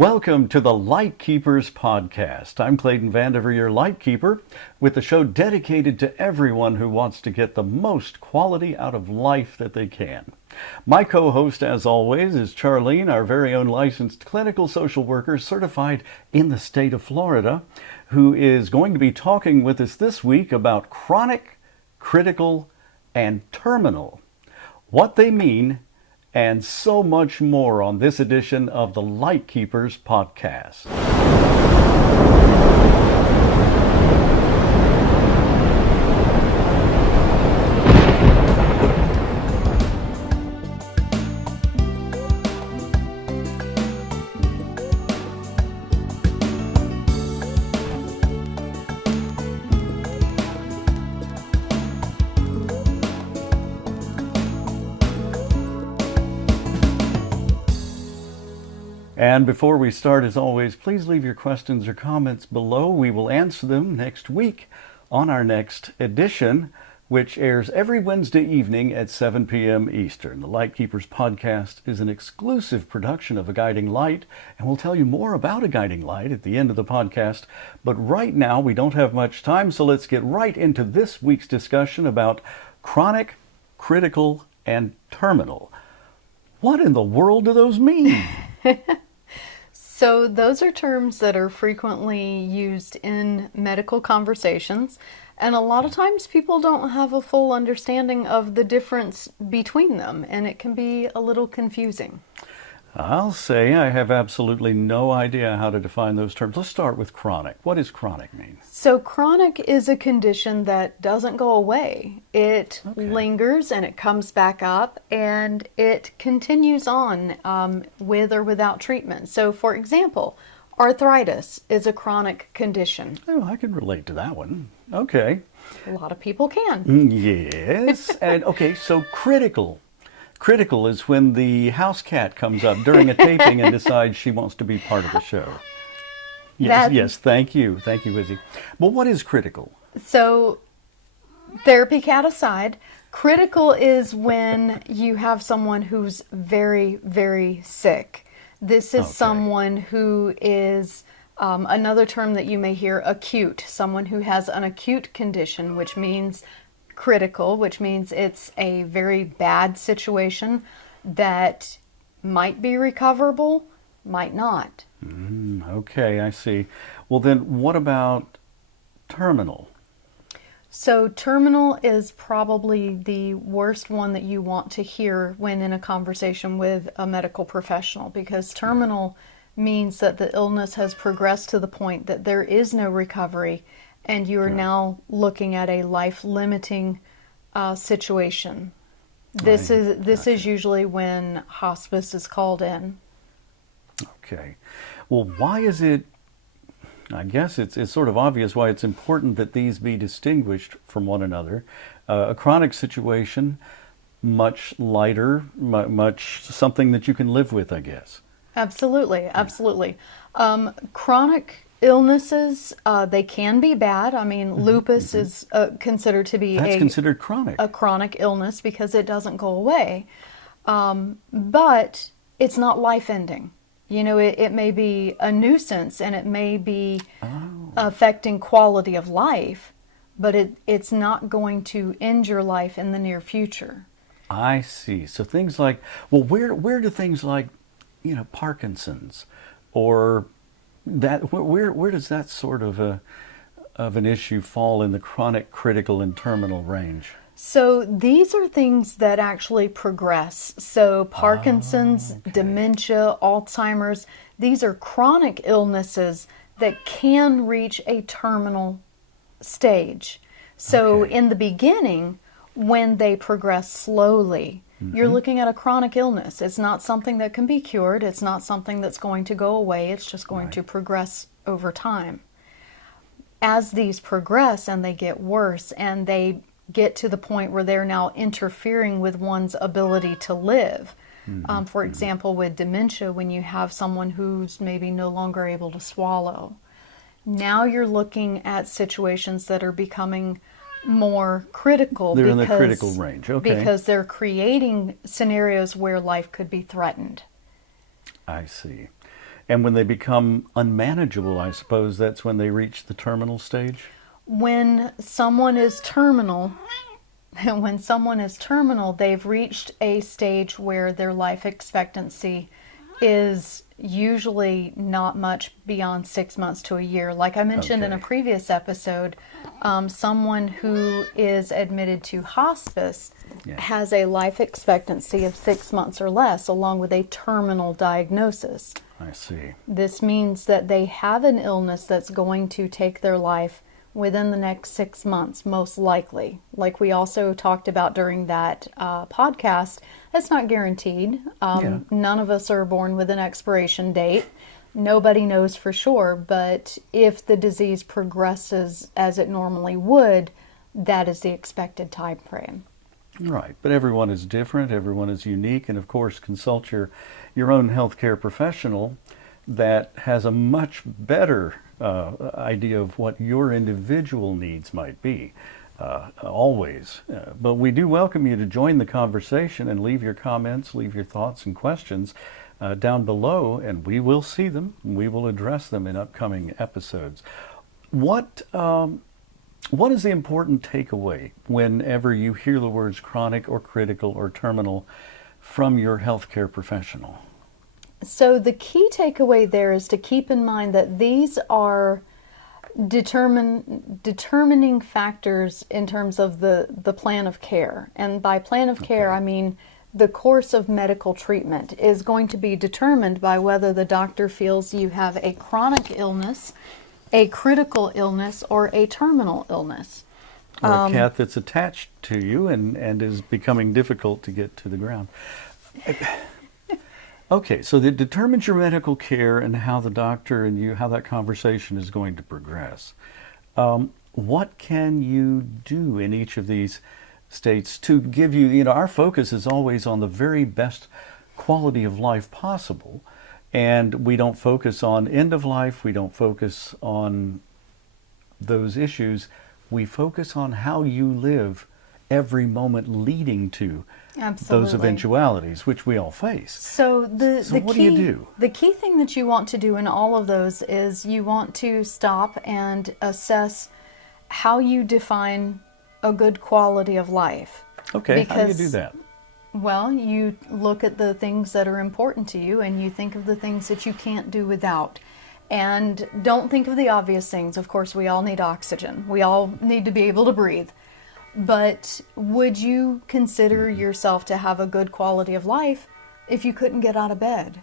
Welcome to the Lightkeepers Podcast. I'm Clayton, your Lightkeeper, with the show dedicated to everyone who wants to get the most quality out of life that they can. My co-host, as always, is Charlene, our very own licensed clinical social worker certified in the state of Florida, who is going to be talking with us this week about chronic, critical, and terminal, what they mean, and so much more on this edition of the Lightkeepers Podcast. And before we start, as always, please leave your questions or comments below. We will answer them next week on our next edition, which airs every Wednesday evening at 7 p.m. Eastern. The Lightkeepers Podcast is an exclusive production of A Guiding Light, and we'll tell you more about A Guiding Light at the end of the podcast. But right now, we don't have much time, so let's get right into this week's discussion about chronic, critical, and terminal. What in the world do those mean? So those are terms that are frequently used in medical conversations, and a lot of times people don't have a full understanding of the difference between them, and it can be a little confusing. I'll say I have absolutely no idea how to define those terms. Let's start with chronic. What does chronic mean? So chronic is a condition that doesn't go away. It lingers and it comes back up and it continues on with or without treatment. So for example, arthritis is a chronic condition. Oh, I can relate to that one. Okay. A lot of people can. Yes. And okay, so critical. Critical is when the house cat comes up during a taping and decides she wants to be part of the show. Yes, thank you. Thank you, Izzy. Well, what is critical? So, therapy cat aside, critical is when you have someone who's very, very sick. This is someone who is, another term that you may hear, acute. Someone who has an acute condition, which means critical, which means it's a very bad situation that might be recoverable, might not. Okay, I see. Well, then what about terminal? So terminal is probably the worst one that you want to hear when in a conversation with a medical professional, because terminal means that the illness has progressed to the point that there is no recovery and you are now looking at a life-limiting situation. This is usually when hospice is called in. Okay. Well, why is it, I guess it's sort of obvious why it's important that these be distinguished from one another. A chronic situation, much lighter, much something that you can live with, I guess. Absolutely, absolutely. Chronic illnesses, they can be bad. I mean, lupus is considered to be considered chronic. A chronic illness because it doesn't go away. But it's not life-ending. You know, it may be a nuisance and it may be affecting quality of life, but it's not going to end your life in the near future. I see. So things like, well, where do things like, Parkinson's or that, where does that sort of an issue fall in the chronic, critical, and terminal range? So these are things that actually progress. So Parkinson's, dementia, Alzheimer's, these are chronic illnesses that can reach a terminal stage. So in the beginning, when they progress slowly, you're looking at a chronic illness. It's not something that can be cured. It's not something that's going to go away. It's just going to progress over time. As these progress and they get worse and they get to the point where they're now interfering with one's ability to live. For example, with dementia, when you have someone who's maybe no longer able to swallow, now you're looking at situations that are becoming more critical. They're in the critical range, because they're creating scenarios where life could be threatened. I see. And when they become unmanageable, I suppose that's when they reach the terminal stage? When someone is terminal, they've reached a stage where their life expectancy is usually not much beyond 6 months to a year. Like I mentioned in a previous episode, someone who is admitted to hospice has a life expectancy of 6 months or less, along with a terminal diagnosis. I see. This means that they have an illness that's going to take their life within the next 6 months, most likely. Like we also talked about during that podcast, that's not guaranteed. None of us are born with an expiration date. Nobody knows for sure, but if the disease progresses as it normally would, that is the expected time frame. Right, but everyone is different, everyone is unique, and of course consult your own healthcare professional that has a much better idea of what your individual needs might be, always. But we do welcome you to join the conversation and leave your comments, leave your thoughts and questions down below, and we will see them, and we will address them in upcoming episodes. What is the important takeaway whenever you hear the words chronic or critical or terminal from your healthcare professional? So the key takeaway there is to keep in mind that these are determining factors in terms of the plan of care. And by plan of care, I mean the course of medical treatment is going to be determined by whether the doctor feels you have a chronic illness, a critical illness, or a terminal illness. Or a cat that's attached to you and is becoming difficult to get to the ground. Okay, so that determines your medical care and how the doctor and you, how that conversation is going to progress. What can you do in each of these states to give you, our focus is always on the very best quality of life possible. And we don't focus on end of life, we don't focus on those issues. We focus on how you live every moment leading to those eventualities, which we all face. So what do you do? The key thing that you want to do in all of those is you want to stop and assess how you define a good quality of life. Okay, how do you do that? Well, you look at the things that are important to you and you think of the things that you can't do without. And don't think of the obvious things. Of course, we all need oxygen. We all need to be able to breathe. But would you consider yourself to have a good quality of life if you couldn't get out of bed?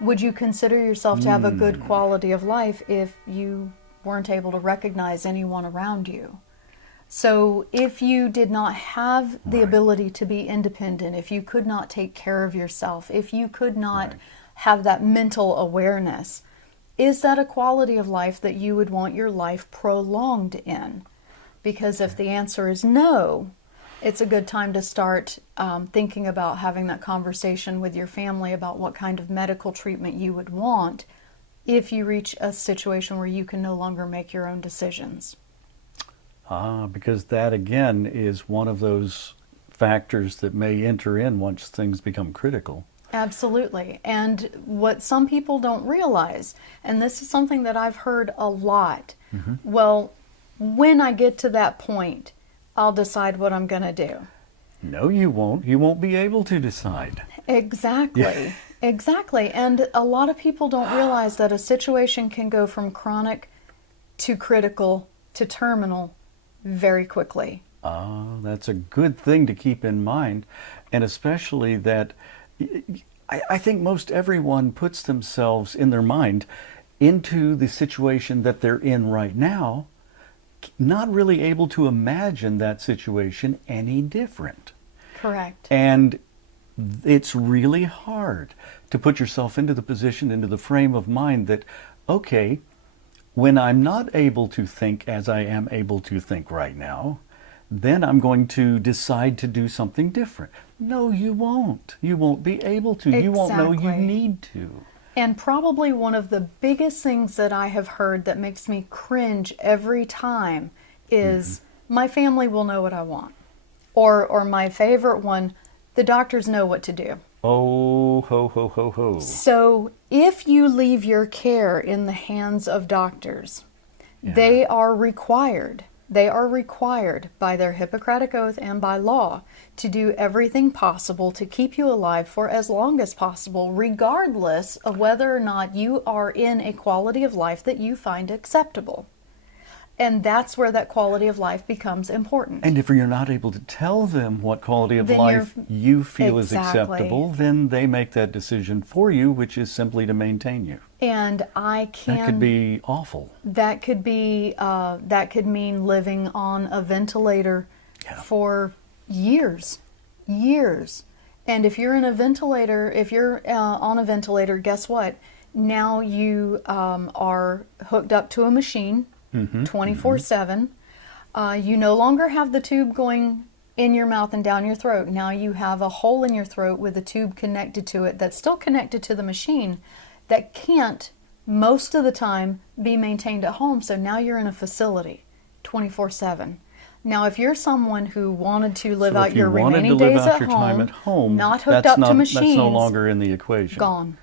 Would you consider yourself to have a good quality of life if you weren't able to recognize anyone around you? So if you did not have the ability to be independent, if you could not take care of yourself, if you could not have that mental awareness, is that a quality of life that you would want your life prolonged in? Because if the answer is no, it's a good time to start thinking about having that conversation with your family about what kind of medical treatment you would want if you reach a situation where you can no longer make your own decisions. Because that, again, is one of those factors that may enter in once things become critical. Absolutely. And what some people don't realize, and this is something that I've heard a lot, well, when I get to that point, I'll decide what I'm going to do. No, you won't. You won't be able to decide. Exactly. Yeah. Exactly. And a lot of people don't realize that a situation can go from chronic to critical to terminal very quickly. That's a good thing to keep in mind. And especially that I think most everyone puts themselves in their mind into the situation that they're in right now, not really able to imagine that situation any different. Correct. And it's really hard to put yourself into the position, into the frame of mind that, okay, when I'm not able to think as I am able to think right now, then I'm going to decide to do something different. No, you won't. You won't be able to. Exactly. You won't know you need to. And probably one of the biggest things that I have heard that makes me cringe every time is my family will know what I want. Or my favorite one, the doctors know what to do. Oh, ho, ho, ho, ho. So if you leave your care in the hands of doctors, Yeah. they are required by their Hippocratic Oath and by law to do everything possible to keep you alive for as long as possible, regardless of whether or not you are in a quality of life that you find acceptable. And that's where that quality of life becomes important. And if you're not able to tell them what quality of Then life you feel is Exactly. acceptable, then they make that decision for you, which is simply to maintain you. And That could be awful. That could mean living on a ventilator for years. And if you're on a ventilator, guess what? Now you are hooked up to a machine 24/7. You no longer have the tube going in your mouth and down your throat. Now you have a hole in your throat with a tube connected to it that's still connected to the machine that can't, most of the time, be maintained at home. So now you're in a facility 24/7. Now, if you're someone who wanted to live out your remaining days at home, not hooked up to machines, that's no longer in the equation. Gone.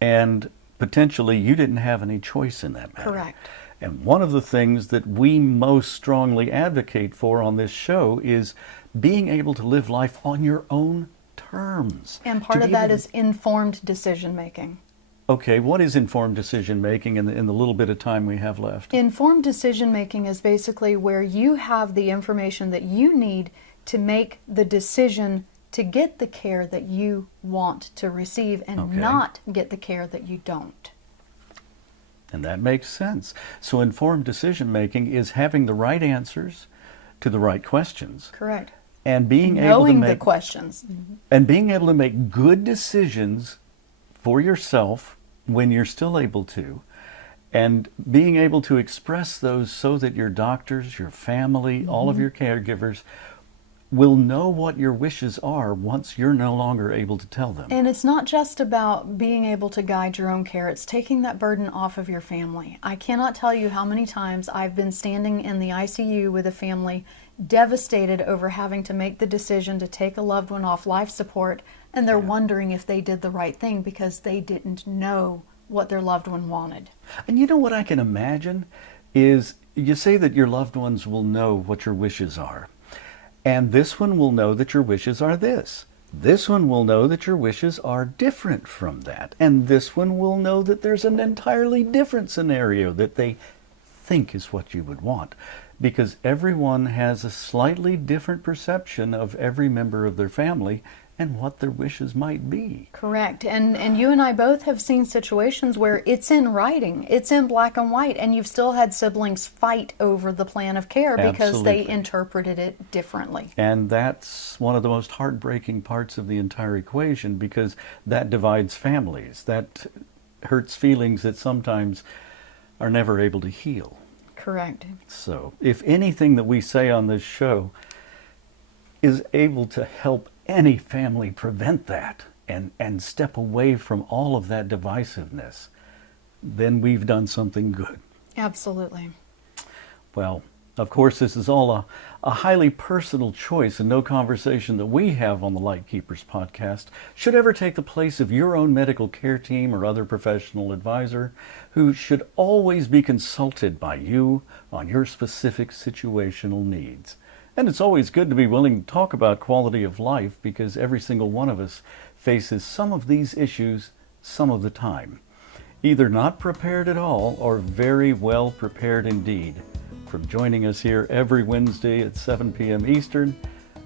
And potentially you didn't have any choice in that matter. Correct. And one of the things that we most strongly advocate for on this show is being able to live life on your own terms. And part of that is informed decision making. Okay, what is informed decision making in the little bit of time we have left? Informed decision making is basically where you have the information that you need to make the decision to get the care that you want to receive and not get the care that you don't. And that makes sense. So informed decision making is having the right answers to the right questions. Correct. And being able to Knowing make the questions. and being able to make good decisions for yourself when you're still able to, and being able to express those so that your doctors, your family, all of your caregivers will know what your wishes are once you're no longer able to tell them. And it's not just about being able to guide your own care, it's taking that burden off of your family. I cannot tell you how many times I've been standing in the ICU with a family devastated over having to make the decision to take a loved one off life support, and they're wondering if they did the right thing because they didn't know what their loved one wanted. And you know what I can imagine is, you say that your loved ones will know what your wishes are. And this one will know that your wishes are this. This one will know that your wishes are different from that. And this one will know that there's an entirely different scenario that they think is what you would want. Because everyone has a slightly different perception of every member of their family and what their wishes might be. Correct. And you and I both have seen situations where it's in writing, it's in black and white, and you've still had siblings fight over the plan of care because they Absolutely. interpreted it differently. And that's one of the most heartbreaking parts of the entire equation, because that divides families. That hurts feelings that sometimes are never able to heal. Correct. So if anything that we say on this show is able to help any family prevent that and step away from all of that divisiveness, then we've done something good. Absolutely. Well, of course, this is all a highly personal choice, and no conversation that we have on the Lightkeepers podcast should ever take the place of your own medical care team or other professional advisor, who should always be consulted by you on your specific situational needs. And it's always good to be willing to talk about quality of life, because every single one of us faces some of these issues some of the time. Either not prepared at all or very well prepared indeed. From joining us here every Wednesday at 7 p.m. Eastern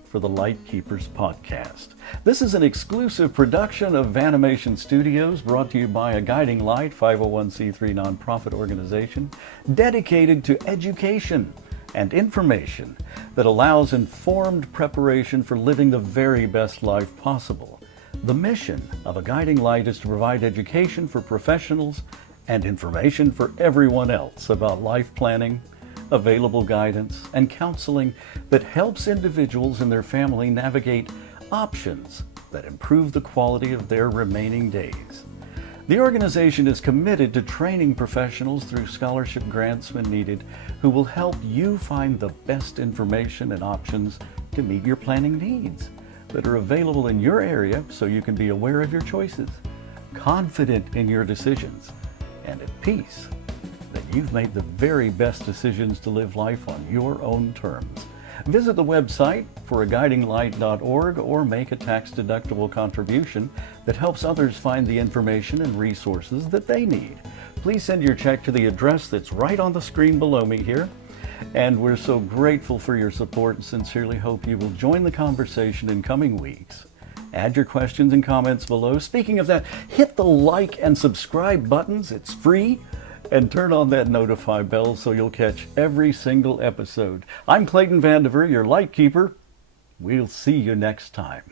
for the Lightkeepers Podcast. This is an exclusive production of Vanimation Studios, brought to you by a Guiding Light 501c3 nonprofit organization dedicated to education and information that allows informed preparation for living the very best life possible. The mission of A Guiding Light is to provide education for professionals and information for everyone else about life planning, available guidance, and counseling that helps individuals and their family navigate options that improve the quality of their remaining days. The organization is committed to training professionals through scholarship grants when needed, who will help you find the best information and options to meet your planning needs. that are available in your area so you can be aware of your choices, confident in your decisions, and at peace that you've made the very best decisions to live life on your own terms. Visit the website foraguidinglight.org or make a tax-deductible contribution that helps others find the information and resources that they need. Please send your check to the address that's right on the screen below me here. And we're so grateful for your support and sincerely hope you will join the conversation in coming weeks. Add your questions and comments below. Speaking of that, hit the like and subscribe buttons. It's free. And turn on that notify bell so you'll catch every single episode. I'm Clayton Vandiver, your Lightkeeper. We'll see you next time.